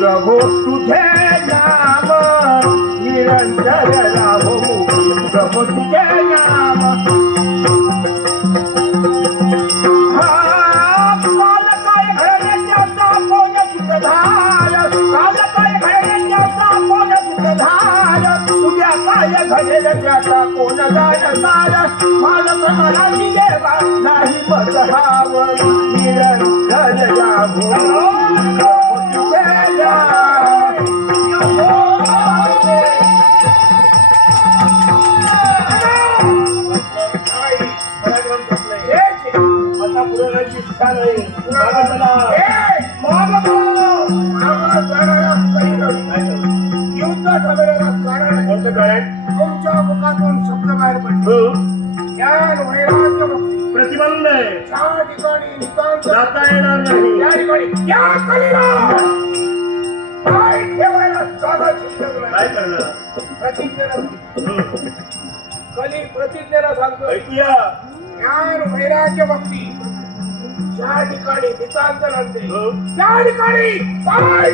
प्रभो तुझे नाम निरंतर राहो प्रभो तुझे नाम काल काय घडण्याचा कोण सुखधार काल काय घडण्याचा कोण सुखधार उद्या काय घडेल त्याचा कोण गायकार मानस मनाची देवा नाही बदहाव निरंतर राहो तुमच्या मुखातून शब्द बाहेर पडले ज्ञान वैराग्य प्रतिबंध आहे त्या ठिकाणी नितांत जाता येणार नाही त्या ठिकाणी या कलीला काय ठेवायला जागा शिल्लक नाही काय करणार कली प्रतिज्ञेला सांगतो ऐकूया ज्ञान वैराग्य भक्ती ज्या ठिकाणी नितांत नसते त्या ठिकाणी काय